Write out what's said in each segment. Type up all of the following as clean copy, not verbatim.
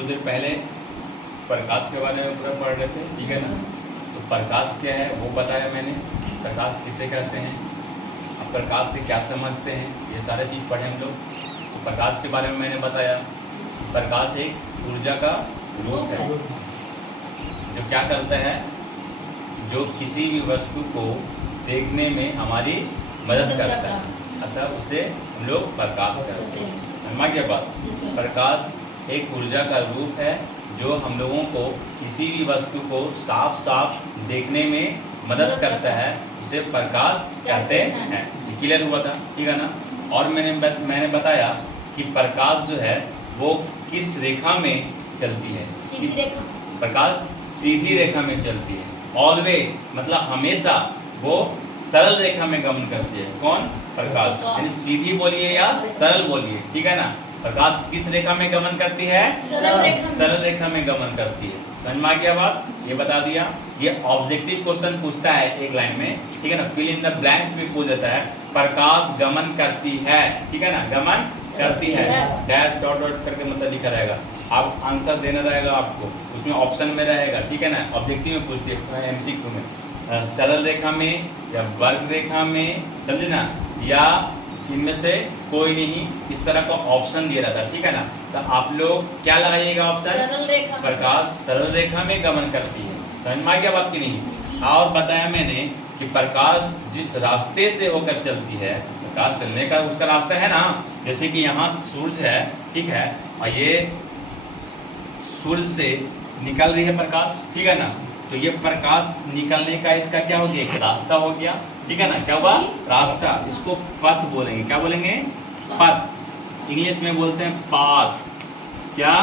कुछ देर पहले प्रकाश के बारे में पूरा पढ़ रहे थे, ठीक है ना। तो प्रकाश क्या है वो बताया मैंने, प्रकाश किसे कहते हैं, अब प्रकाश से क्या समझते हैं, ये सारे चीज़ पढ़े हम लोग। तो प्रकाश के बारे में मैंने बताया, प्रकाश एक ऊर्जा का रूप है जो क्या करता है, जो किसी भी वस्तु को देखने में हमारी मदद करता है, अतः उसे हम लोग प्रकाश करते हैं। समझ गया बात। प्रकाश एक ऊर्जा का रूप है जो हम लोगों को किसी भी वस्तु को साफ साफ देखने में मदद करता है, उसे प्रकाश कहते हैं। क्लियर हुआ था, ठीक है ना। और मैंने बताया कि प्रकाश जो है वो किस रेखा में चलती है, सीधी रेखा। प्रकाश सीधी रेखा में चलती है, ऑलवेज मतलब हमेशा वो सरल रेखा में गमन करती है। कौन? प्रकाश। यानी सीधी बोलिए या सरल बोलिए, ठीक है ना। प्रकाश किस रेखा में गमन करती है? सरल रेखा में गमन करती है। समझ में आ गया बात, ये बता दिया। ये ऑब्जेक्टिव क्वेश्चन पूछता है एक लाइन में, ठीक है ना, फिल इन द ब्लैंक्स भी पूछ देता है। प्रकाश गमन करती है, ठीक है ना, गमन करती है, डैश डॉट डॉट करके मतलब लिखा रहेगा। अब आंसर देना रहेगा आपको, उसमें ऑप्शन में रहेगा, ठीक है ना। ऑब्जेक्टिव में पूछती है एमसीक्यू में, सरल रेखा में या वर्ग रेखा में, समझे ना, या इनमें से कोई नहीं, इस तरह का ऑप्शन दिया रहता है, ठीक है ना। तो आप लोग क्या लगाइएगा ऑप्शन? सरल रेखा। प्रकाश सरल रेखा में गमन करती है। समझ में आ गया बात की नहीं। और बताया मैंने कि प्रकाश जिस रास्ते से होकर चलती है, प्रकाश चलने का उसका रास्ता है ना, जैसे कि यहाँ सूरज है, ठीक है, और ये सूरज से निकल रही है प्रकाश, ठीक है ना। तो ये प्रकाश निकलने का इसका क्या हो गया? एक रास्ता हो गया, ठीक है ना। क्या हुआ? रास्ता। इसको पथ बोलेंगे। क्या बोलेंगे? पथ। इंग्लिश में बोलते हैं पाथ। क्या?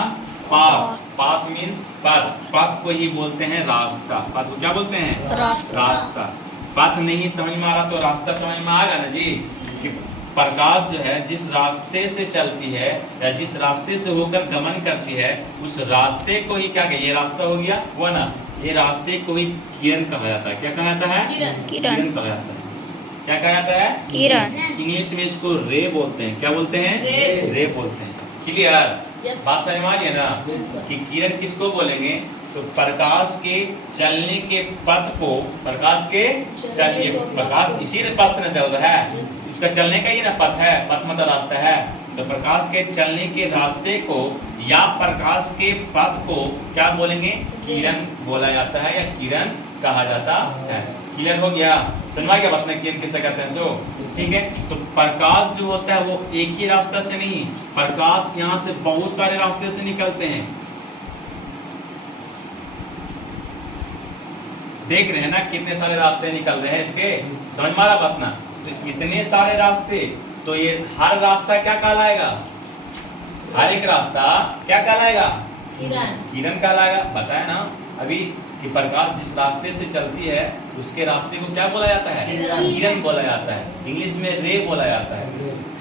पाथ। पाथ मीन्स पथ। पथ को ही बोलते हैं रास्ता। पथ को क्या बोलते हैं? रास्ता। पथ नहीं समझ में आ रहा तो रास्ता समझ में आएगा ना जी। कि प्रकाश जो है जिस रास्ते से चलती है या जिस रास्ते से होकर गमन करती है, उस रास्ते को ही क्या कहें? ये रास्ता हो गया वो ना, ये रास्ते को ही किरण कहा जाता है। क्या कहा जाता है? किरण कहा जाता है। क्या कहा जाता है? किरण। इंग्लिश में इसको रे बोलते हैं। क्या बोलते हैं? रे बोलते हैं। क्लियर? बात समझ में आ रही है ना कि किरण किसको बोलेंगे? तो प्रकाश के चलने के पथ को, प्रकाश के चलने, प्रकाश इसी पथ से चल रहा है, उसका चलने का ही ना पथ है, पथ मतलब रास्ता है। तो प्रकाश के चलने के रास्ते को या प्रकाश के पथ को क्या बोलेंगे? किरण बोला जाता है या किरण कहा जाता है। क्लियर हो गया? समझा गया बात में किरण किसे कहते हैं? सो ठीक है। तो प्रकाश जो होता है वो एक ही रास्ता से नहीं, प्रकाश यहाँ से बहुत सारे रास्ते से निकलते हैं। देख रहे हैं ना कितने सारे रास्ते निकल रहे हैं इसके। समझ में आ रहा बात ना? तो इतने सारे रास्ते, तो ये हर रास्ता क्या कहलाएगा? हर एक रास्ता क्या कहलाएगा? किरण कहलाएगा। बताया ना अभी कि प्रकाश जिस रास्ते से चलती है उसके रास्ते को क्या बोला जाता है? किरण बोला जाता है। इंग्लिश में रे बोला जाता है।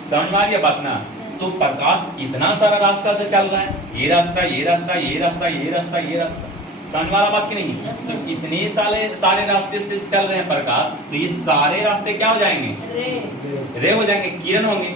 समझ में आ गया बात ना? तो प्रकाश इतना सारा रास्ता से चल रहा है, ये रास्ता, ये रास्ता, ये रास्ता, ये रास्ता, ये रास्ता। समझ वाला बात की नहीं? तो इतने सारे रास्ते से चल रहे हैं प्रकाश, तो ये सारे रास्ते क्या हो जाएंगे? रे हो जाएंगे, किरण होंगे।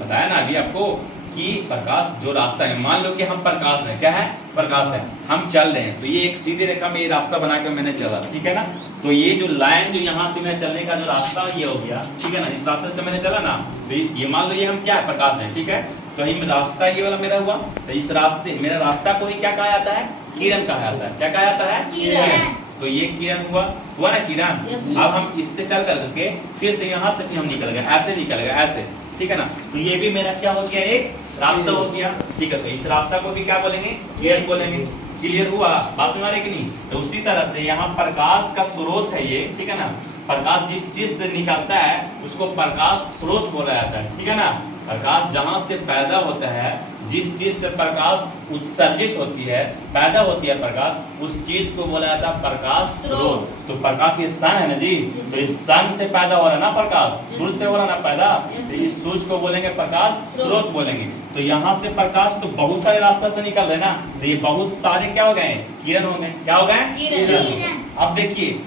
बताया ना अभी आपको कि प्रकाश जो रास्ता है, मान लो कि हम प्रकाश है, क्या है? प्रकाश है, हम चल रहे हैं, तो ये एक सीधी रेखा में ये रास्ता बना के मैंने चला, ठीक है ना। तो ये जो लाइन जो यहाँ से मैं चलने का जो रास्ता ये हो गया, ठीक है ना, इस रास्ते से मैंने चला ना, तो ये मान लो ये हम क्या है? प्रकाश है, ठीक है। तो ये रास्ता ये वाला मेरा हुआ, तो इस रास्ते मेरा रास्ता को ही क्या कहा जाता है? किरण कहा जाता है। क्या कहा जाता है? किरण। तो ये किरण हुआ ना किरण। अब हम इससे चल करके फिर से यहाँ से भी हम निकल गए, ऐसे निकल गए, ऐसे, ठीक है ना। तो ये भी मेरा क्या हो गया? एक रास्ता हो गया, ठीक है। तो इस रास्ता को भी क्या बोलेंगे? किरण बोलेंगे। क्लियर हुआ? बात समझ आ रही कि नहीं? तो उसी तरह से यहाँ प्रकाश का स्रोत है ये, ठीक है ना। प्रकाश जिस चीज से निकलता है उसको प्रकाश स्रोत बोला जाता है, ठीक है ना। प्रकाश जहाँ से पैदा होता है, जिस चीज से प्रकाश उत्सर्जित होती है, पैदा होती है प्रकाश, उस चीज को बोला जाता है प्रकाश स्रोत। तो प्रकाश ये सन है ना जी, तो इस सन से पैदा हो रहा ना प्रकाश, सूर्य से हो रहा ना पैदा, तो इस सूर्य को बोलेंगे प्रकाश स्रोत बोलेंगे। तो यहाँ से प्रकाश तो बहुत सारे रास्ते से निकल रहे ना, तो ये बहुत सारे क्या हो गए? किरण हो गए। क्या हो गए? किरण। अब देखिए,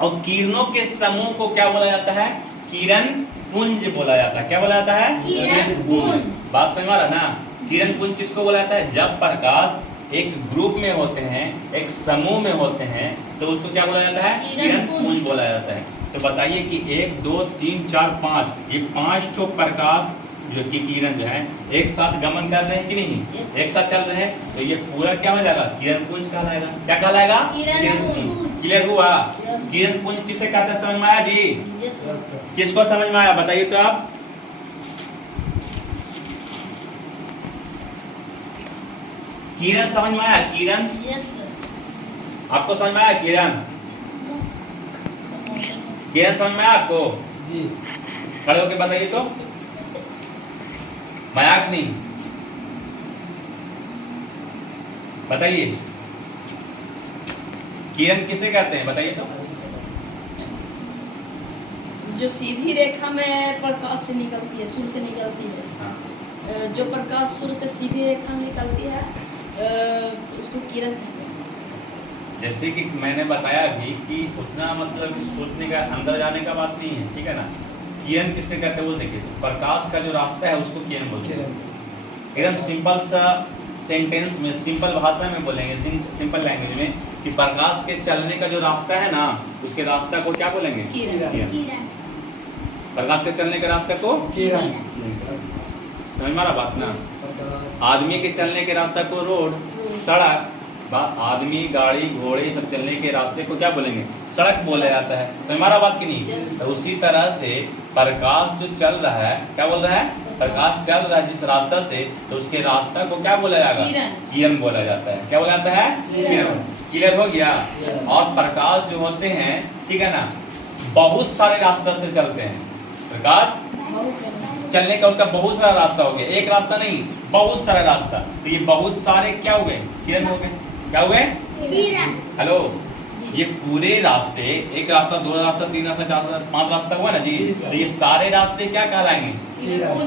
और किरणों के समूह को क्या बोला जाता है? किरण पुंज बोला जाता है। क्या बोला जाता है? किरण पुंज। बात समझ आ रहा ना? किरण पुंज किसको बोला जाता है? जब प्रकाश एक ग्रुप में होते हैं, एक समूह में होते हैं, तो उसको क्या बोला जाता है? किरण पुंज बोला जाता है। तो बताइए कि 1 2 3 4 5 ये 5 ठो प्रकाश जो कि किरण जो है एक साथ गमन कर रहे हैं कि नहीं? Yes. एक साथ चल रहे हैं, तो ये पूरा क्या हो जाएगा? किरण पुंज कहलाएगा। क्या कहलाएगा? किरण पुंज। क्लियर हुआ? Yes. किरण पुंज किसे कहते हैं? समझ में आया जी? Yes sir. किसको समझ में आया बताइए तो आप? किरण समझ में आया? किरण यस सर। आपको समझ में आया? किरण किरण समझ में आया आपको? जी। खड़े होके बताइए तो। मजाक नहीं, बताइए किरण किसे कहते हैं? बताइए तो। जो सीधी रेखा में प्रकाश से निकलती है, सूर्य से निकलती है। हाँ। जो प्रकाश सूर्य से सीधी रेखा में निकलती है उसको किरण कहते हैं। जैसे कि मैंने बताया भी कि उतना मतलब कि सोचने का, अंदर जाने का बात नहीं है, ठीक है ना? किरण किससे कहते हैं वो देखिए, तो प्रकाश का जो रास्ता है उसको किरण बोलते हैं। एकदम सिंपल सा सेंटेंस में, सिंपल भाषा में बोलेंगे, सिंपल लैंग्वेज में, कि प्रकाश के चलने का जो रास्ता है ना, उसके रास्ता को क्या बोलेंगे? किरण। प्रकाश के चलने के रास्ते को किरण। समझ में आ रहा बात ना? आदमी के चलने के रास्ता को रोड, सड़क। आदमी, गाड़ी, घोड़े सब चलने के रास्ते को क्या बोलेंगे? सड़क बोला जाता है। समझ में आ रहा बात की नहीं? Yes. तो उसी तरह से प्रकाश जो चल रहा है, क्या बोल रहा है? प्रकाश चल रहा है जिस रास्ता से, तो उसके रास्ता को क्या बोला जाएगा? किरण बोला जाता है। क्या बोला जाता है? किरण। क्लियर हो गया? Yes. और प्रकाश जो होते हैं, ठीक है ना, बहुत सारे रास्ते से चलते हैं। प्रकाश चलने का उसका बहुत सारा रास्ता हो गया, एक रास्ता नहीं, बहुत सारा रास्ता। तो ये बहुत सारे क्या हुए? किरण हो गए। क्या हुए? किरण। हेलो, ये पूरे रास्ते, एक रास्ता, 2 रास्ता, 3 रास्ता, 4 रास्ता, 5 रास्ता हुआ ना जी? जी, सर। तो ये सारे रास्ते क्या कहलाएंगे?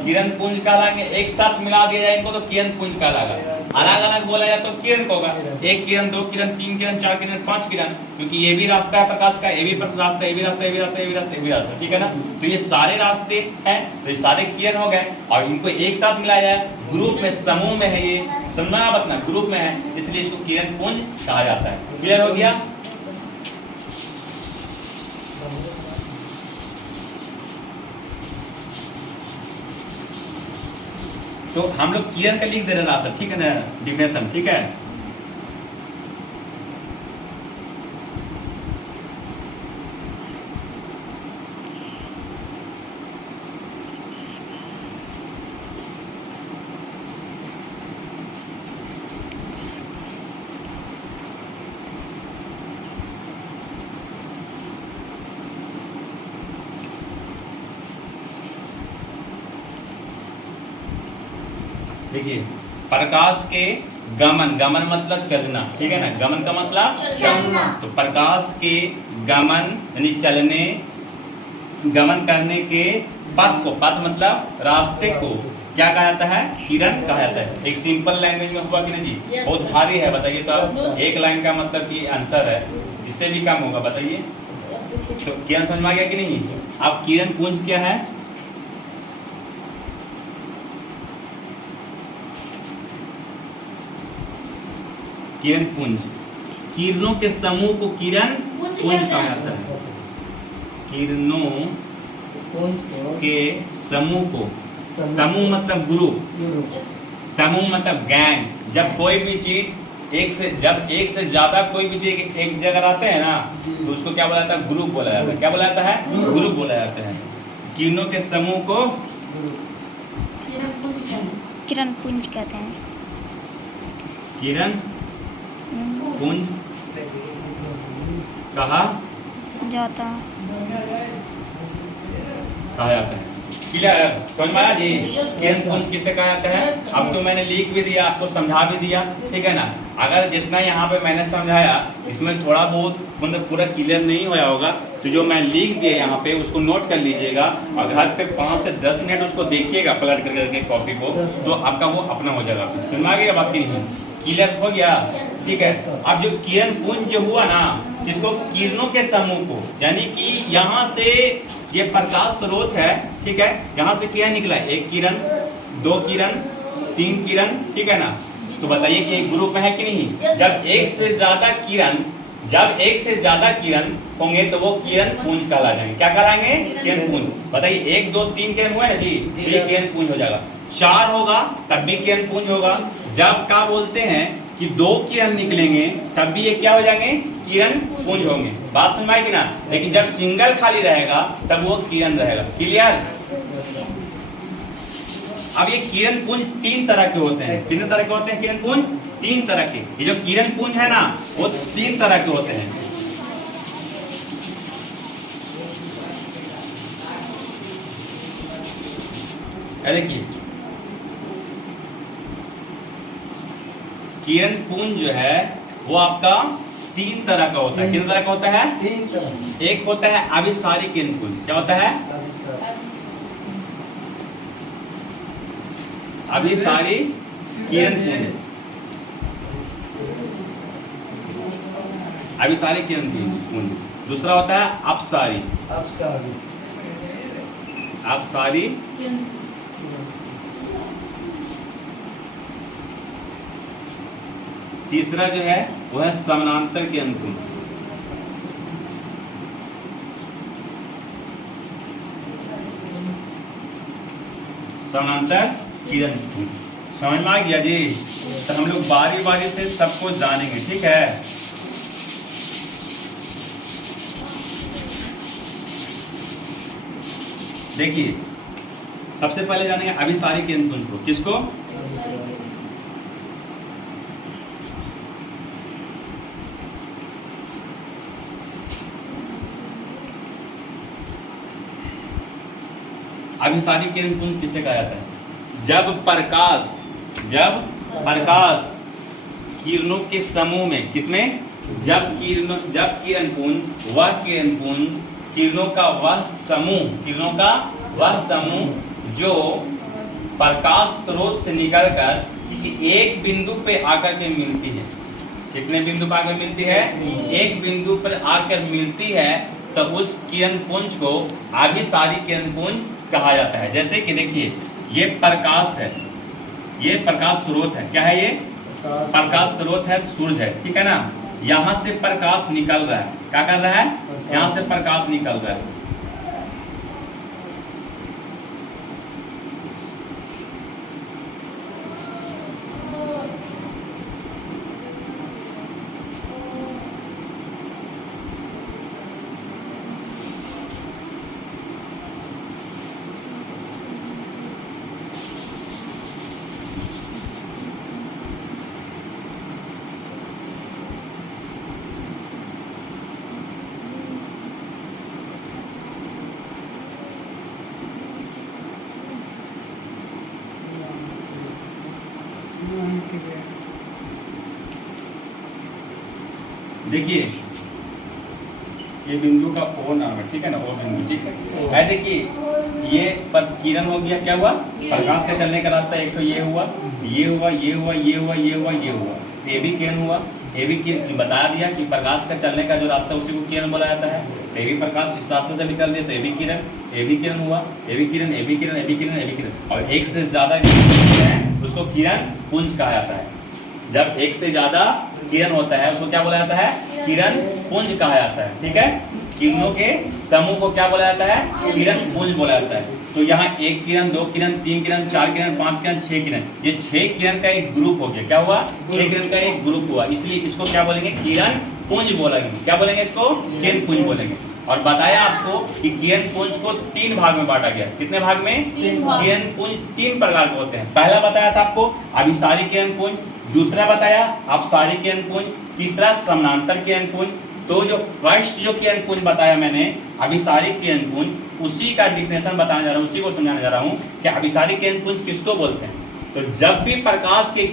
किरण पुंज कहलाएंगे। एक साथ मिला दिया जाए इनको तो किरण पुंज कहलाएगा। अलग अलग बोला जाए तो किरण होगा। 1 किरण, 2 किरण, 3 किरण, 4 किरण, 5 किरण, क्योंकि ये भी रास्ता है प्रकाश का, ये भी रास्ता, ये भी रास्ता, ये भी रास्ता, ये भी रास्ता, ये भी रास्ता, ठीक है ना? तो ये सारे रास्ते हैं, तो ये सारे किरण हो गए, और इनको एक साथ मिलाया जाए, ग्रुप में, समूह में है, ये समझना बतना, ग्रुप में है, इसलिए इसको किरण पुंज कहा जाता है। क्लियर हो गया? तो हम लोग किरण का लिख दे रहे रास्ता, ठीक है ना? डिफिनेशन, ठीक है? देखिए, प्रकाश के गमन, गमन मतलब चलना, ठीक है ना? गमन का मतलब चलना। तो प्रकाश के गमन यानी चलने, गमन करने के पथ को, पथ मतलब रास्ते को क्या कहा जाता है? किरण कहा जाता है। एक सिंपल लैंग्वेज में हुआ कि नहीं जी? Yes, बहुत sir. भारी है, बताइए तो आप। Yes, sir. एक लाइन का मतलब कि आंसर है, इससे भी कम होगा, बताइए। तो किरण समझ में आ गया कि नहीं? अब किरण पुंज क्या है? किरण पुंज, किरणों के समूह को किरण पुंज पुंज कहते कहा हैं। जाता है। किरणों पुंज को के समूह को, समूह समूह मतलब ग्रुप, गुरु। समूह मतलब गैंग। जब कोई भी चीज जब एक से ज्यादा कोई भी चीज एक जगह रहते हैं ना, तो उसको क्या बोला जाता है? ग्रुप बोला जाता है। क्या बोला जाता है? ग्रुप बोला जाता है। किरणों के समूह को गुरु। किरण पुंज कहते हैं। किरण पुंज कहा जाता जाता है। क्लियर? समझ में आया जी? Yes, किरण sir. पुंज किसे कहा जाता है? Yes, sir. अब तो मैंने लिख भी दिया, आपको समझा भी दिया, ठीक है ना? अगर जितना यहाँ पे मैंने समझाया इसमें थोड़ा बहुत मतलब पूरा क्लियर नहीं होया होगा, तो जो मैं लिख दिया यहाँ पे उसको नोट कर लीजिएगा, और घर पे 5 से 10 मिनट उसको देखिएगा पलट करके कॉपी को, तो आपका वो अपना हो जाएगा। समझ में आ गया बात की नहीं? क्लियर हो गया? ठीक है। अब जो किरण पुंज जो हुआ ना, जिसको किरणों के समूह को, यानी कि यहाँ से ये प्रकाश स्रोत है, ठीक है? यहाँ से क्या निकला? 1 किरण, 2 किरण, 3 किरण, ठीक है ना। तो बताइए कि एक ग्रुप में है कि नहीं। Yes, जब sir. एक से ज्यादा किरण होंगे तो वो किरण पुंज कहला जाएंगे। क्या कहलाएंगे? किरण पुंज। बताइए 1 2 3 किरण हुए ना जी, तो ये किरण पुंज हो जाएगा। 4 होगा तब भी किरण पुंज होगा। जब क्या बोलते हैं कि 2 किरण निकलेंगे तब भी ये क्या हो जाएंगे? किरण पुंज होंगे। बात समझ में आई कि ना। लेकिन जब सिंगल खाली रहेगा तब वो किरण रहेगा। क्लियर। अब ये किरण पुंज 3 तरह के होते हैं। कितने तरह के होते हैं किरण पुंज? 3 तरह के। ये जो किरण पुंज है ना वो 3 तरह के होते हैं। देखिए किरण पुंज जो है वो आपका 3 तरह का होता है। कितने तरह का होता है? 3 तरह। एक होता है अभिसारी किरण पुंज। क्या होता है? अभिसारी किरण पुंज। अभिसारी किरण पुंज। दूसरा होता है अपसारी। अपसारी। तीसरा जो है वो है समानांतर किरण पुंज। समानांतर किरण पुंज। समझ में आ गया जी। तो हम लोग बारी बारी से सबको जानेंगे, ठीक है। देखिए सबसे पहले जानेंगे अभिसारी किरण पुंज को। किसको? अभिसारी किरण पुंज किसे कहा जाता है? जब प्रकाश किरणों के समूह में, किसमें? जब किरण पुंज किरणों का वह समूह जो प्रकाश स्रोत से निकलकर किसी एक बिंदु पे आकर के मिलती है। कितने बिंदु पर आकर मिलती है? एक बिंदु पर आकर मिलती है तो उस किरण पुंज को अभिसारी किरण पुंज कहा जाता है। जैसे कि देखिए ये प्रकाश है, ये प्रकाश स्रोत है। क्या है ये? प्रकाश स्रोत है, सूरज है, ठीक है ना। यहाँ से प्रकाश निकल रहा है। क्या कर रहा है? यहाँ से प्रकाश निकल रहा है। देखिए ये बिंदु का ओ नाम है, ठीक है ना। ओ बिंदु, ठीक है। देखिए ये पर किरण हो गया। क्या हुआ? प्रकाश का चलने का रास्ता। एक तो ये हुआ, ये हुआ, ये हुआ, ये हुआ, ये हुआ, ये हुआ। ये भी किरण हुआ। ये भी किरण बता दिया कि प्रकाश का चलने का जो रास्ता उसी को किरण बोला जाता है। ये भी प्रकाश इस रास्ते से भी चल रही है तो ये भी किरण हुआ। ये भी किरण, ये भी किरण, ये भी किरण, ये भी किरण। और एक से ज्यादा है उसको किरण पुंज कहा जाता है। जब एक से ज्यादा किरण होता है उसको क्या बोला जाता है? किरण पुंज कहा जाता है, ठीक है। किरणों के समूह को क्या बोला जाता है? किरण पुंज बोला जाता है। तो यहाँ 1 किरण, 2 किरण, 3 किरण, 4 किरण, 5 किरण, 6 किरण। ये 6 किरण का एक ग्रुप हो गया। क्या हुआ? 6 किरण का एक ग्रुप हुआ। इसलिए इसको क्या बोलेंगे? किरण पुंज बोलेंगे। क्या बोलेंगे इसको? किरण पुंज बोलेंगे। और बताया आपको कि किरण पुंज को 3 भाग में बांटा गया। कितने भाग में? 3 भाग। किरण पुंज 3 प्रकार के होते हैं। पहला बताया था आपको अभिसारी किरण पुंज, दूसरा बताया अपसारी किरण पुंज, तीसरा समानांतर किरण पुंज। तो जो फर्स्ट जो किरण पुंज बताया मैंने अभिसारी किरण पुंज, उसी का डिफिनेशन बताने जा रहा हूँ, उसी को समझाने जा रहा हूँ कि अभिसारी किरण पुंज किसको बोलते हैं। तो जब भी प्रकाश के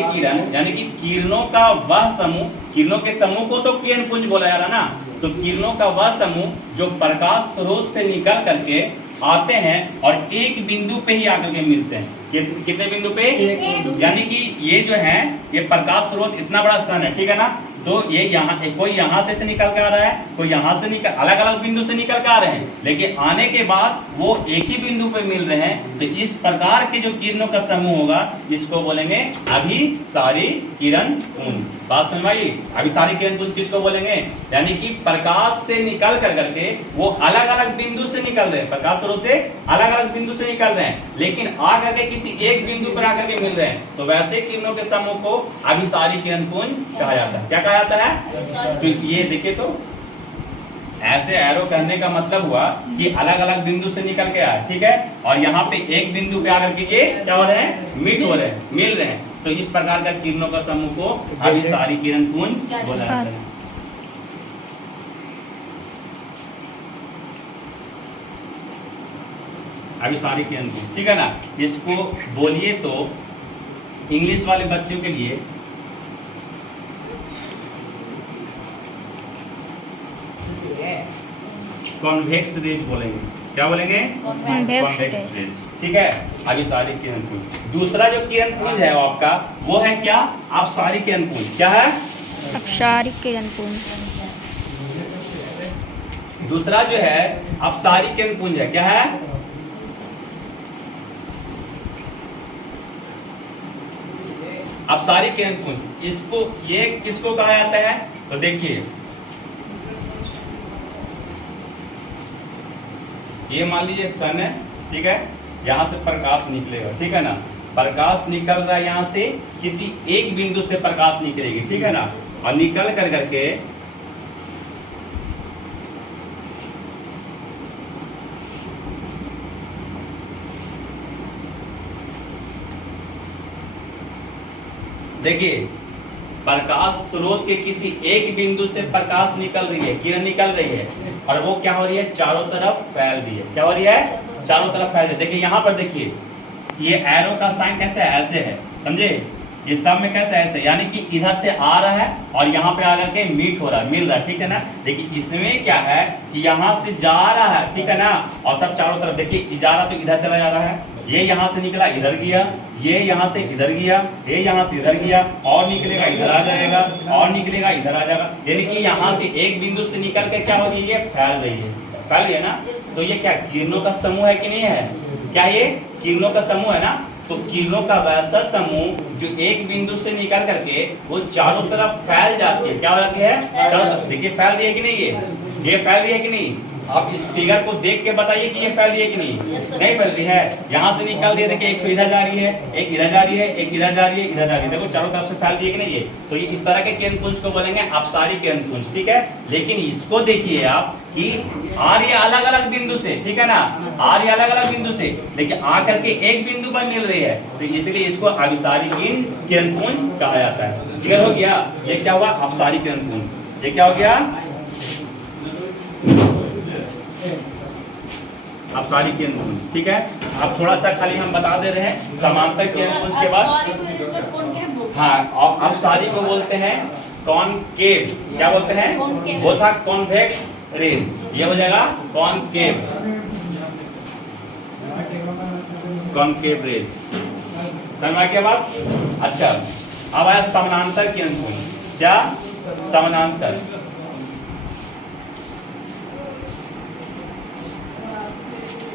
किरण यानी कि किरणों का वह समूह, किरणों के समूह को तो किरण पुंज बोला जा रहा ना। तो किरणों का वह समूह जो प्रकाश स्रोत से निकल करके आते हैं और एक बिंदु पे ही आकर के मिलते हैं। कितने बिंदु पे? एक। यानी कि ये जो है ये प्रकाश स्रोत इतना बड़ा सन है, ठीक है ना, तो ये यहाँ कोई यहाँ से निकल के आ रहा है, कोई यहाँ से निकल, अलग अलग बिंदु से निकल के आ रहे हैं, लेकिन आने के बाद वो एक ही बिंदु पे मिल रहे हैं। तो इस प्रकार के जो किरणों का समूह होगा इसको बोलेंगे अभिसारी किरण पुंज। बात समझ में आई? अभिसारी किरण पुंज किसको बोलेंगे? यानी कि प्रकाश से निकल करके वो अलग अलग बिंदु से निकल रहे हैं, प्रकाश स्रोत से अलग अलग बिंदु से निकल रहे हैं, लेकिन आकर के किसी एक बिंदु पर आकर के मिल रहे हैं, तो वैसे किरणों के समूह को अभिसारी किरण पुंज कहा जाता है। क्या कहा जाता है? तो ये देखिए, तो ऐसे एरो कहने का मतलब हुआ कि अलग अलग बिंदु से निकल के आए, ठीक है, और यहाँ पे एक बिंदु पे आकर के ये क्या हो रहे हैं? मीट हो रहे हैं, मिल रहे हैं। तो इस प्रकार का किरणों का समूह को अभिसारी किरण पुंज बोला जाता है। अभिसारी किरण पुंज, ठीक है ना। इसको बोलिए तो इंग्लिश वाले बच्चों के लिए कॉन्वेक्स रेज बोलेंगे। क्या बोलेंगे? कॉन्वेक्स रेज, ठीक है। अभिसारी किरण पुंज। दूसरा जो किरण पुंज है वो आपका वो है क्या? अपसारी किरण पुंज। क्या है? अपसारी किरण पुंज। दूसरा जो है अपसारी किरण पुंज है, क्या है? अपसारी किरण पुंज। इसको ये किसको कहा जाता है? तो देखिए, ये मान लीजिए सन है, ठीक है, यहाँ से प्रकाश निकलेगा, ठीक है ना, प्रकाश निकल रहा है यहाँ से, किसी एक बिंदु से प्रकाश निकलेगी, ठीक है ना, और निकल करके देखिए प्रकाश स्रोत के किसी एक बिंदु से प्रकाश निकल रही है, किरण निकल रही है, और वो क्या हो रही है? चारों तरफ फैल रही है। क्या हो रही है? चारों तरफ फैल रही है। देखिए यहाँ पर देखिए, ये एरो का साइन कैसे है? ऐसे है, समझे? ये सब में कैसे ऐसे, यानी कि इधर से आ रहा है और यहाँ पे आकर के मीट हो रहा है, मिल रहा है, ठीक है ना। देखिए इसमें क्या है कि यहाँ से जा रहा है, ठीक है ना, और सब चारों तरफ देखिए जा रहा तो इधर चला जा रहा है, ये यहाँ से निकला इधर गया, ये यहाँ से इधर गया, ये यहाँ से इधर गया, और निकलेगा इधर आ जाएगा, और निकलेगा इधर आ जाएगा, यानी कि यहाँ से एक बिंदु से निकल के क्या हो रही है? फैल रही है, फैल रही है ना। तो ये क्या किरणों का समूह है कि नहीं है? क्या ये किरणों का समूह है ना। तो किरणों का वैसा समूह जो एक बिंदु से निकल करके वो चारों तरफ फैल जाती है। क्या हो जाती है? चारों तरफ। देखिए फैल रही है कि नहीं? ये फैल रही है कि नहीं? आप इस फिगर को देख के बताइए कि ये फैल रही है कि नहीं? नहीं फैल रही है। यहाँ से निकल रही है, देखिए एक तो इधर जा रही है, एक इधर जा रही है, एक इधर जा रही है, इधर जा रही है, देखो चारों तरफ से फैल रही है कि नहीं? ये तो ये इस तरह के किरण पुंज को बोलेंगे अपसारी किरण पुंज, ठीक है। लेकिन इसको देखिए आप कि आ रही है अलग अलग बिंदु से, ठीक है ना, आ रही है अलग अलग बिंदु से, लेकिन आ करके एक बिंदु पर मिल रही है, तो इसलिए इसको अभिसारी किरण पुंज कहा जाता है। क्लियर हो गया? ये क्या हुआ? अपसारी किरण पुंज। ये क्या हो गया? अपसारी किरण पुंज, ठीक है। अब थोड़ा सा खाली हम बता दे रहे हैं समांतर किरण पुंज के बाद। हाँ, और अपसारी को बोलते हैं कॉनकेव। क्या बोलते हैं? वो था कॉन्वेक्स रेज, ये हो जाएगा कॉनकेव, कॉनकेव रेज। समझ में क्या बात? अच्छा, अब आया समानांतर किरण पुंज। क्या? समानांतर।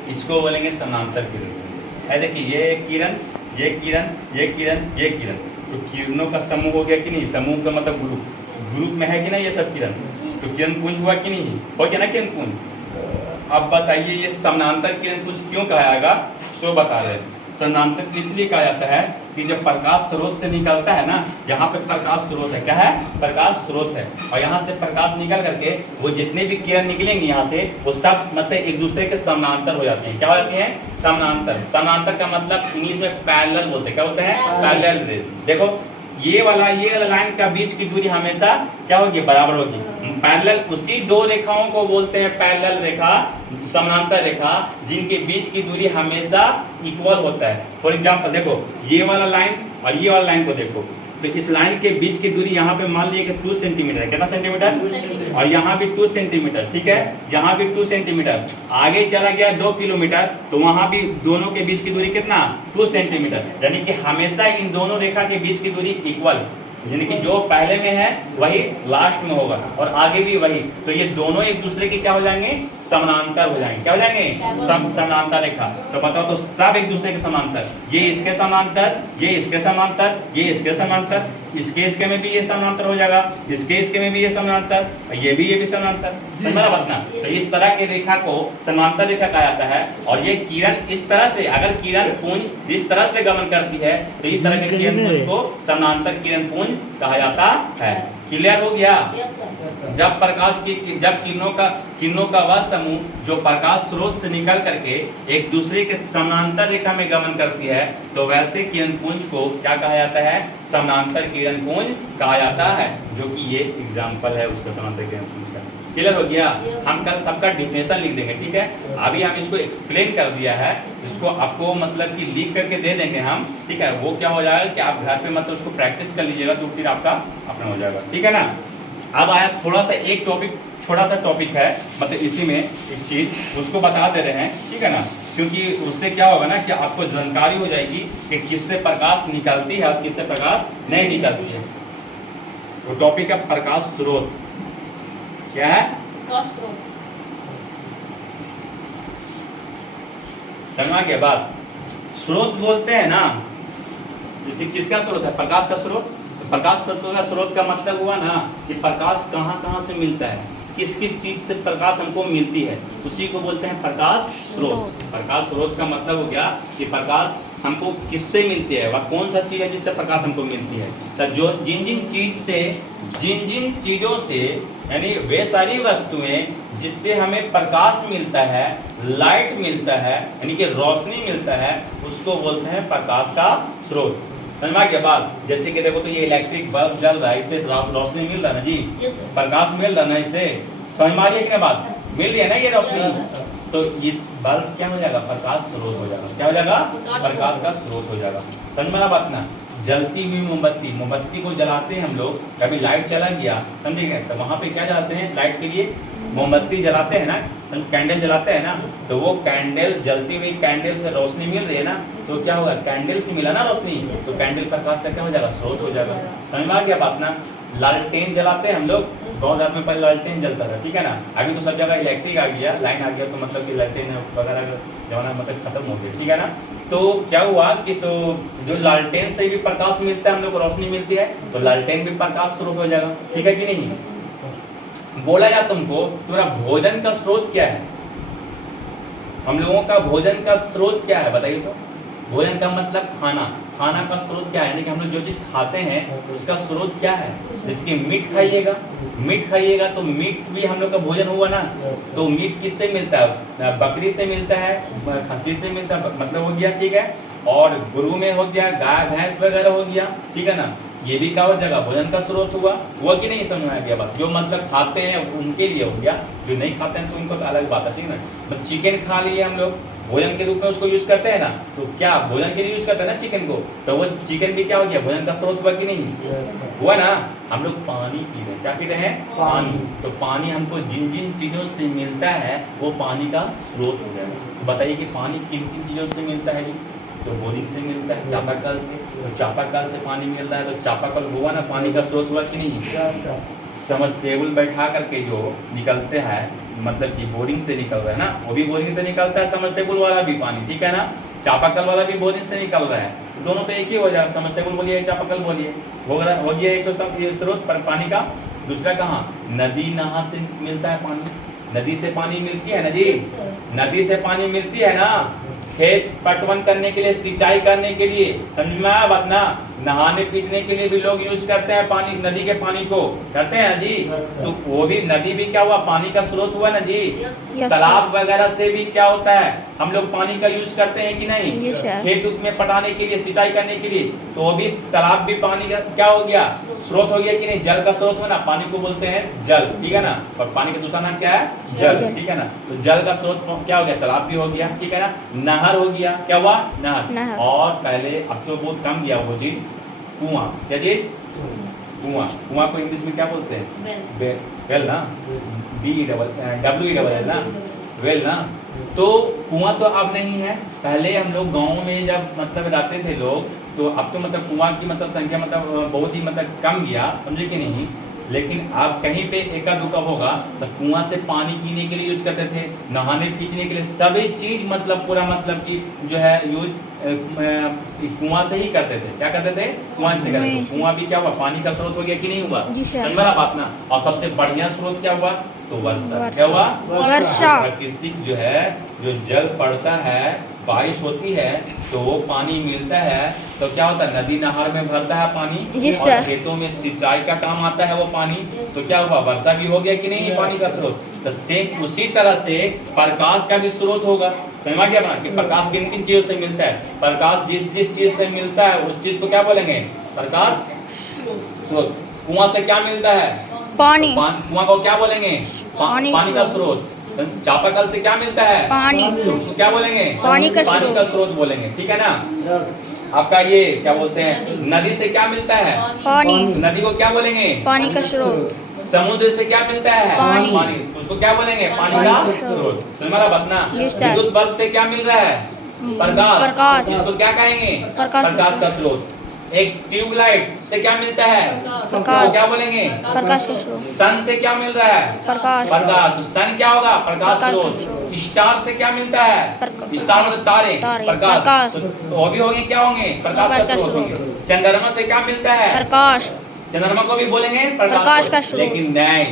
इसको बोलेंगे समानांतर किरण। है देखिए, ये किरण, ये किरण, ये किरण, ये किरण, तो किरणों का समूह हो गया कि नहीं? समूह का मतलब ग्रुप, ग्रुप में है कि नहीं ये सब किरण? तो किरण पुंज हुआ कि नहीं? हो गया ना किरण पुंज। अब बताइए ये समानांतर किरण पुंज क्यों कहा जाएगा? सो बता रहे हैं। समानांतर इसलिए कहा जाता है कि जब प्रकाश स्रोत से निकलता है ना, यहाँ पे प्रकाश स्रोत है, क्या है? प्रकाश स्रोत है, और यहाँ से प्रकाश निकल करके वो जितने भी किरण निकलेंगे यहाँ से, वो सब मतलब एक दूसरे के समानांतर हो जाते हैं। क्या हो जाती हैं? समानांतर। समानांतर का मतलब इंग्लिश में पैरेलल बोलते हैं। क्या बोलते हैं? Parallel raise. देखो ये वाला लाइन का बीच की दूरी हमेशा क्या होगी? बराबर होगी। पैरेलल, उसी दो रेखाओं को बोलते हैं पैरेलल रेखा, समानांतर रेखा, जिनके बीच की दूरी हमेशा इक्वल होता है। फॉर एग्जांपल देखो, ये वाला लाइन और ये वाला लाइन को देखो, तो इस लाइन के बीच की दूरी यहाँ पे मान लीजिए कि 2 सेंटीमीटर है। कितना सेंटीमीटर? 2 सेंटीमीटर। और यहाँ भी 2 सेंटीमीटर, ठीक है, यहाँ भी 2 सेंटीमीटर। आगे चला गया 2 किलोमीटर, तो वहाँ भी दोनों के बीच की दूरी कितना? 2 सेंटीमीटर। यानी कि हमेशा इन दोनों रेखा के बीच की दूरी इक्वल, यानी कि जो पहले में है वही लास्ट में होगा और आगे भी वही। तो ये दोनों एक दूसरे के क्या हो जाएंगे? समानांतर हो जाएंगे। क्या हो जाएंगे? सब समानांतर रेखा। तो बताओ तो सब एक दूसरे के समानांतर, ये इसके समानांतर, ये इसके समानांतर, ये इसके समानांतर, इसके में भी ये समानांतर हो जाएगा, इसके में भी ये समानांतर, ये भी समानांतर। समझ में बात ना? तो इस तरह के रेखा को समानांतर रेखा कहा जाता है। और ये किरण इस तरह से, अगर किरण पुंज इस तरह से गमन करती है तो इस तरह के किरण पुंज को समानांतर किरण पुंज कहा जाता है। क्लियर हो गया? Yes sir. जब किरणों का वह समूह जो प्रकाश स्रोत से निकल करके एक दूसरे के समानांतर रेखा में गमन करती है तो वैसे किरण पुंज को क्या कहा जाता है? समानांतर किरण पुंज कहा जाता है, जो कि ये एग्जाम्पल है उसका समानांतर किरण पुंज का। क्लियर हो गया? हम कल सबका डिफिनेशन लिख देंगे, ठीक है? अभी हम इसको एक्सप्लेन कर दिया है, इसको आपको मतलब कि लिख करके दे देंगे हम, ठीक है? वो क्या हो जाएगा कि आप घर पे मतलब उसको प्रैक्टिस कर लीजिएगा तो फिर आपका अपना हो जाएगा, ठीक है ना? अब आया थोड़ा सा एक टॉपिक, छोटा सा टॉपिक है, मतलब इसी में एक चीज उसको बता दे रहे हैं, ठीक है ना? क्योंकि उससे क्या होगा ना कि आपको जानकारी हो जाएगी कि किससे प्रकाश निकलती है और किससे प्रकाश नहीं निकलती है। वो टॉपिक है प्रकाश स्रोत। क्या है? प्रकाश स्रोत। समझ गया बात? स्रोत बोलते हैं ना, जैसे किसका स्रोत है? प्रकाश का स्रोत। तो प्रकाश का स्रोत का मतलब हुआ ना कि प्रकाश कहाँ कहाँ से मिलता है, किस किस चीज से प्रकाश हमको मिलती है, उसी को बोलते हैं प्रकाश स्रोत। प्रकाश स्रोत का मतलब हो गया कि प्रकाश हमको किससे मिलती है, वह कौन सा चीज है जिससे प्रकाश हमको मिलती है। तो जो जिन जिन चीजों से, यानी वे सारी वस्तुएं जिससे हमें प्रकाश मिलता है, लाइट मिलता है, यानी कि रोशनी मिलता है, उसको बोलते हैं प्रकाश का स्रोत। समझ में आ गया बात? जैसे कि देखो तो ये इलेक्ट्रिक बल्ब जल रहा है, इससे रोशनी मिल रहा है ना जी, प्रकाश मिल रहा है ना, इससे समझ में आ रही है कि नहीं बात? मिल रही है ना ये रोशनी। तो इस बल्ब क्या हो जाएगा? प्रकाश स्रोत हो जाएगा। क्या हो जाएगा? प्रकाश का स्रोत हो जाएगा। समझ में आ बात ना? जलती हुई मोमबत्ती को जलाते हैं हम लोग, कभी लाइट चला गया, समझिए, तो वहाँ पे क्या जलाते हैं? लाइट के लिए मोमबत्ती जलाते हैं ना, कैंडल जलाते हैं ना, तो वो कैंडल, जलती हुई कैंडल से रोशनी मिल रही है ना, तो क्या होगा? कैंडल से मिला ना रोशनी, तो कैंडल प्रकाश का क्या हो जाएगा? स्रोत हो जाएगा। समझ में आ गया बात ना? लालटेन जलाते हैं हम लोग, बहुत में पहले लालटेन जलता था, ठीक है ना? अभी तो सब जगह इलेक्ट्रिक आ गया, लाइन आ गया, तो मतलब कि लालटेन वगैरह का जमाना मतलब खत्म हो गया, ठीक है ना? तो क्या हुआ कि जो लालटेन से भी प्रकाश मिलता है, हम लोग को रोशनी मिलती है, तो लालटेन भी प्रकाश स्रोत हो जाएगा, ठीक है कि नहीं? बोला जा तुमको तुम्हारा भोजन का स्रोत क्या है? हम लोगों का भोजन का स्रोत क्या है बताइए तो? भोजन का मतलब खाना, खाना का स्रोत क्या है? यानी कि हम लोग जो चीज़ खाते हैं उसका स्रोत क्या है? जैसे कि मीट खाइएगा तो मीट भी हम लोग का भोजन हुआ ना। तो मीट किससे मिलता है? बकरी से मिलता है, खस्सी से मिलता है, मतलब हो गया, ठीक है? और गुरु में हो गया, गाय भैंस वगैरह हो गया, ठीक है ना? ये भी क्या हो जाएगा? भोजन का स्रोत हुआ कि नहीं? समझ में आ गया बात? जो मतलब खाते हैं उनके लिए हो गया, जो नहीं खाते हैं तो उनको अलग बात है, ठीक है ना? मतलब चिकन खा लिए हम लोग, भोजन के रूप में उसको यूज करते हैं ना, तो क्या भोजन के लिए यूज करते हैं ना चिकन को, तो वो चिकन भी क्या हो गया? भोजन का स्रोत हुआ कि नहीं? हुआ ना? हम लोग पानी पी रहे हैं, क्या पी रहे हैं? पानी। तो पानी हमको जिन जिन चीज़ों से मिलता है वो पानी का स्रोत हो जाएगा। तो बताइए कि पानी किन किन चीज़ों से मिलता है जी? तो बोरिंग से मिलता है, चापाकल से, तो चापाकल से पानी मिल रहा है, तो चापाकल हुआ ना, पानी का स्रोत हुआ कि नहीं? समरसेबुल बैठा करके जो निकलते हैं, मतलब कि बोरिंग से निकल रहा है ना, वो भी बोरिंग से निकलता है, समरसेबुल वाला भी पानी, ठीक है ना? चापाकल वाला भी बोरिंग से निकल रहा है, तो दोनों तो एक ही हो जाएगा, समरसेबुल बोलिए, चापाकल बोलिए, हो गया एक तो सब ये स्रोत पर पानी का। दूसरा कहाँ? नदी नहर से मिलता है पानी, नदी से पानी मिलती है ना जी, नदी से पानी मिलती है ना, खेत पटवन करने के लिए, सिंचाई करने के लिए, समझ में आया बात ना? नहाने पीछने के लिए भी लोग यूज करते हैं पानी, नदी के पानी को करते हैं ना जी। तो वो भी नदी भी क्या हुआ? पानी का स्रोत हुआ ना जी। तालाब वगैरह से भी क्या होता है? हम लोग पानी का यूज करते हैं कि नहीं? खेत उत में पटाने के लिए, सिंचाई करने के लिए, तो वो भी तालाब भी पानी का क्या हो गया? स्रोत हो गया कि नहीं? जल का स्रोत हो ना, पानी को बोलते हैं जल, ठीक है ना? और पानी का दूसरा नाम क्या है? जल, ठीक है ना? तो जल का स्रोत क्या हो गया? तालाब भी हो गया, ठीक है ना? नहर हो गया, क्या हुआ? नहर। और पहले, अब तो बहुत कम गया वो चीज, कुआं, क्या जी? कुआं। कुआं को इंग्लिश में क्या बोलते हैं? वेल ना, WELL ना, वेल ना। तो कुआं तो अब नहीं है। पहले हम लोग गाँव में जब मतलब रहते थे लोग, तो अब तो मतलब कुआं की मतलब संख्या मतलब बहुत ही मतलब कम गया, समझे कि नहीं। लेकिन आप कहीं पे एका दुका होगा तो कुआं से पानी पीने के लिए यूज करते थे, नहाने खींचने के लिए, सभी चीज मतलब पूरा मतलब कि जो है यूज कुआं से ही करते थे। क्या करते थे? कुआं से करते थे। कुआं भी क्या हुआ? पानी का स्रोत हो गया कि नहीं हुआ? जी सर। समझ में बात ना। और सबसे बढ़िया स्रोत क्या हुआ? तो वर्षा। क्या हुआ? वर्षा। प्राकृतिक जो है, जो जल पड़ता है, बारिश होती है तो वो पानी मिलता है, तो क्या होता है? नदी नहर में भरता है पानी, जी और सर। खेतों में सिंचाई का काम आता है वो पानी। तो क्या हुआ? वर्षा भी हो गया कि नहीं? पानी का स्रोत। तो सेम उसी तरह से प्रकाश का भी स्रोत होगा। समझ में गया कि प्रकाश किन किन चीजों से मिलता है? प्रकाश जिस जिस चीज से मिलता है उस चीज को क्या बोलेंगे? प्रकाश स्रोत। कुआं से क्या मिलता है? पानी। तो कुआं को क्या बोलेंगे? पानी पानी का स्रोत। चापाकल से क्या मिलता है? पानी। तो उसको क्या बोलेंगे? पानी का स्रोत बोलेंगे, ठीक है ना। यस आपका ये क्या बोलते हैं? नदी से क्या मिलता है? पानी। तो नदी को क्या बोलेंगे? पानी का स्रोत। समुद्र से क्या मिलता है? पानी। तो उसको क्या बोलेंगे? पानी का स्रोत। हमारा बतना। जी सर। विद्युत बल्ब से क्या मिल रहा है? प्रकाश। इसको क्या कहेंगे? प्रकाश का स्रोत। एक ट्यूबलाइट से क्या मिलता है? प्रकाश। तो क्या बोलेंगे? प्रकाश का स्रोत। सन से क्या मिल रहा है? प्रकाश। तो सन क्या होगा? प्रकाश स्रोत। स्टार से क्या मिलता है? स्टार मतलब तारे। प्रकाश। तो वो भी होंगे, क्या होंगे? प्रकाश का स्रोत होंगे। चंद्रमा से क्या मिलता है? प्रकाश। चंद्रमा को भी बोलेंगे प्रकाश का स्रोत। लेकिन नहीं,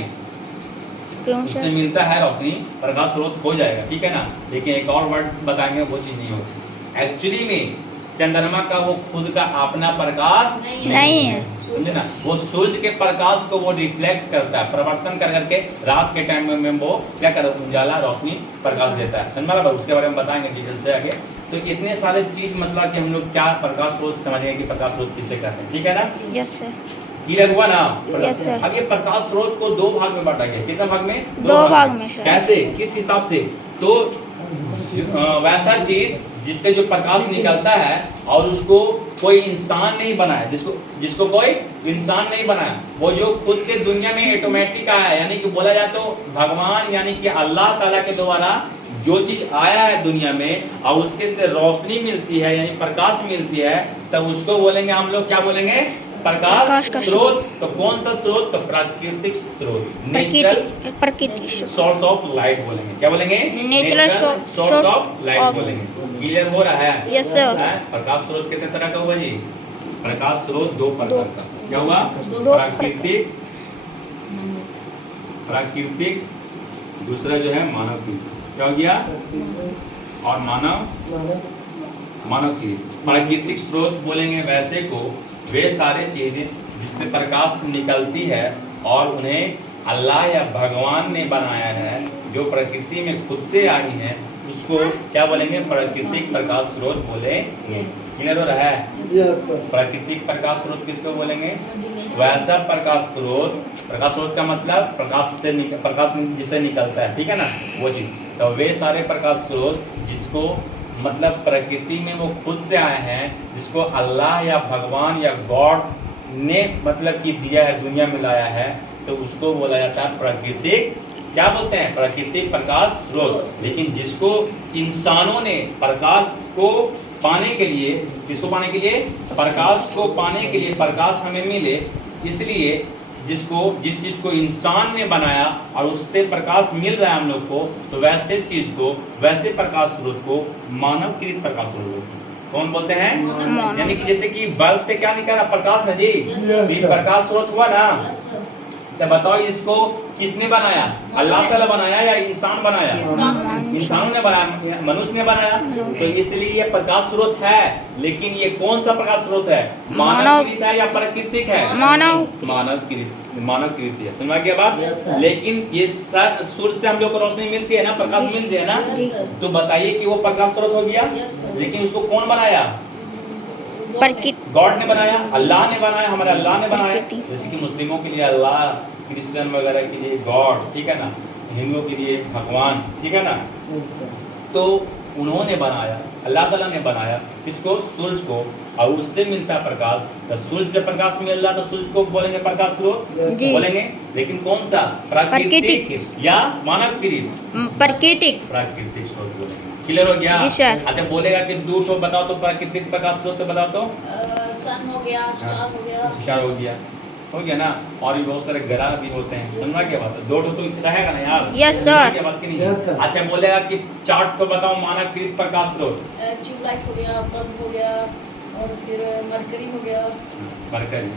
क्यों उससे सर? मिलता है रोशनी, प्रकाश स्रोत हो जाएगा, ठीक है ना। लेकिन एक और वर्ड बताएंगे, वो चीज नहीं होगी। एक्चुअली में चंद्रमा का वो खुद का अपना प्रकाश नहीं है। समझे ना। वो सूर्य के प्रकाश को वो रिफ्लेक्ट करता है, परिवर्तन कर करके रात के टाइम में वो क्या कर उजाला रोशनी प्रकाश देता है। समझ में। उसके बारे में बताएंगे डिटेल से आगे। तो इतने सारे चीज मतलब कि हम लोग क्या प्रकाश स्रोत समझेंगे कि प्रकाश स्रोत किससे कहते हैं, ठीक है ना। Yes sir. क्लियर हुआ ना? Yes sir. अब ये प्रकाश स्रोत को दो भाग में बांटा गया। कितना भाग में? दो भाग में सर। कैसे? किस हिसाब से? तो वैसा चीज जिससे जो प्रकाश निकलता है और उसको कोई इंसान नहीं बनाया, जिसको कोई इंसान नहीं बनाया, वो जो खुद से दुनिया में ऑटोमेटिक आया, यानी कि बोला जाए तो भगवान यानी कि अल्लाह ताला के द्वारा जो चीज आया है दुनिया में और उसके से रोशनी मिलती है यानी प्रकाश मिलती है, तब उसको बोलेंगे हम लोग, क्या बोलेंगे? प्रकाश का स्रोत। तो कौन सा स्रोत? तो प्राकृतिक स्रोत, नेचुरल प्रकृति सोर्स ऑफ लाइट बोलेंगे। क्या बोलेंगे? नेचुरल सोर्स ऑफ लाइट बोलेंगे। क्लियर हो रहा है? Yes sir. प्रकाश स्रोत कितने तरह का हुआ जी? प्रकाश स्रोत दो प्रकार का। क्या हुआ? प्राकृतिक, दूसरा जो है मानव कृत। क्या हो गया? और मानव कृत। प्राकृतिक स्रोत बोलेंगे वैसे को, वे सारे चीजें जिससे प्रकाश निकलती है और उन्हें अल्लाह या भगवान ने बनाया है, जो प्रकृति में खुद से आई है, उसको क्या बोलेंगे? प्राकृतिक प्रकाश स्रोत बोलेंगे। क्लियर हो रहा है? Yes sir. प्राकृतिक प्रकाश स्रोत किसको बोलेंगे? वैसा प्रकाश स्रोत का मतलब प्रकाश जिससे निकलता है, ठीक है ना, वो चीज। तो वे सारे प्रकाश स्रोत जिसको मतलब प्रकृति में वो खुद से आए हैं, जिसको अल्लाह या भगवान या गॉड ने मतलब कि दिया है, दुनिया में लाया है, तो उसको बोला जाता है प्राकृतिक, क्या बोलते हैं? प्राकृतिक प्रकाश स्रोत। लेकिन जिसको इंसानों ने प्रकाश को पाने के लिए, किसको पाने के लिए? प्रकाश को पाने के लिए, प्रकाश हमें मिले, इसलिए जिस चीज को इंसान ने बनाया और उससे प्रकाश मिल रहा है हम लोग को, तो वैसे चीज को, वैसे प्रकाश स्रोत को मानवकृत प्रकाश स्रोत कौन बोलते हैं? यानी कि जैसे कि बल्ब से क्या निकला? प्रकाश ना जी, ये प्रकाश स्रोत हुआ ना। तो बताओ इसको किसने बनाया? अल्लाह ताला बनाया या इंसान बनाया? इंसानों ने बनाया, मनुष्य ने बनाया। तो इसलिए ये प्रकाश स्रोत है। लेकिन ये कौन सा प्रकाश स्रोत है? मानवकृत है या प्राकृतिक है? मानवकृत है। समझ गया बात? लेकिन ये सूर्य से हम लोग को रोशनी मिलती है ना, प्रकाश मिलती है ना, तो बताइए कि वो प्रकाश स्रोत हो गया। लेकिन उसको कौन बनाया? गॉड ने बनाया, अल्लाह ने बनाया, हमारे अल्लाह ने बनाया। जैसे कि मुस्लिमों के लिए अल्लाह, क्रिश्चियन वगैरह के लिए गॉड, ठीक है ना, हिंदुओं के लिए भगवान, ठीक है ना। तो उन्होंने बनाया, अल्लाह ताला ने बनाया किसको? सूरज को। और उससे मिलता है प्रकाश। तो सूर्य से प्रकाश मिल रहा तो सूर्य को बोलेंगे प्रकाश स्रोत, जी। बोलेंगे। लेकिन कौन सा, प्राकृतिक प्राकृतिक। या मानव कृत, प्राकृतिक। प्राकृतिक स्रोत बोलेंगे। क्लियर हो गया? जी सर। अच्छा बोलेगा कि दो तो बताओ तो प्राकृतिक प्रकाश स्रोत तो बताओ तो। सन हो गया, स्टार हो गया। स्टार हो गया ना, और भी बहुत सारे ग्रह भी होते हैं। समझा क्या बात है? दो तो रहेगा ना यार। Yes, sir. क्या बात की नहीं? Yes, sir. अच्छा बोलेगा कि चार्ट तो बताओ मानवकृत प्रकाश स्रोत। ट्यूबलाइट हो गया, बल्ब हो गया, और फिर मरकरी हो गया। मरकरी,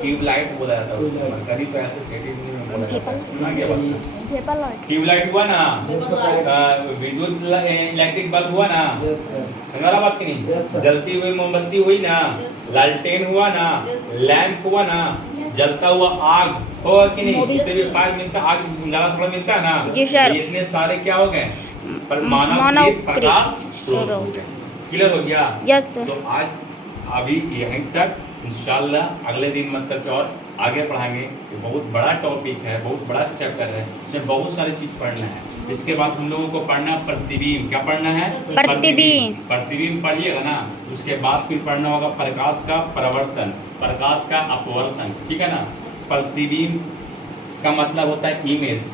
ट्यूबलाइट बोला जाता है उसको, Tubelight. मरकरी तो ऐसे सेटिंग में बोला जाता है। समझा क्या बात? पेपर ट्यूबलाइट हुआ ना, Paper विद्युत इलेक्ट्रिक बल्ब हुआ ना, Yes, sir. समझा बात की नहीं? Yes, sir. जलती हुई मोमबत्ती हुई ना, Yes. लालटेन हुआ ना, Yes. लैंप हुआ ना, Yes. जलता हुआ आग होगा कि नहीं? Yes. इससे भी फायर मिलता, आग ज्यादा थोड़ा मिलता है ना। जी, सर। ये इतने सारे क्या हो गए? पर मानव मानव प्रकाश कृत स्रोत हो गए। क्लियर हो गया? Yes sir. तो आज अभी यहीं तक, इंशाल्लाह अगले दिन मतलब कि और आगे पढ़ाएंगे। ये बहुत बड़ा टॉपिक है, बहुत बड़ा चैप्टर है, इसमें बहुत सारी चीज पढ़ना है। इसके बाद हम लोगों को पढ़ना प्रतिबिंब। क्या पढ़ना है? प्रतिबिंब। प्रतिबिंब पढ़िएगा ना, उसके बाद फिर पढ़ना होगा प्रकाश का प्रवर्तन, प्रकाश का अपवर्तन। ठीक है ना? प्रतिबिंब का मतलब होता है इमेज।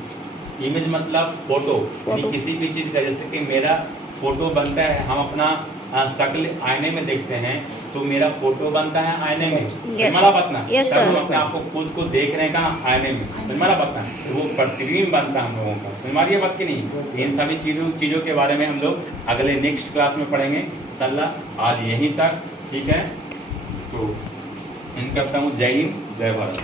इमेज मतलब फोटो, यानी किसी भी चीज का, जैसे कि मेरा फोटो बनता है, हम अपना शक्ल आईने में देखते हैं तो मेरा फोटो बनता है आईने में। समझा बात ना? Yes, तब हम sir. अपने आप को खुद को देख रहे हैं कहाँ? आईने में। समझा बात ना? तो वो प्रतिबिंब बनता है हम लोगों का। समझ मारिए बात की नहीं? Yes, इन sir. सभी चीजों के बारे में हम लोग अगले नेक्स्ट क्लास में पढ़ेंगे इंशाल्लाह। आज यहीं तक, ठीक है? तो इन करता हूँ। जय हिंद, जय भारत।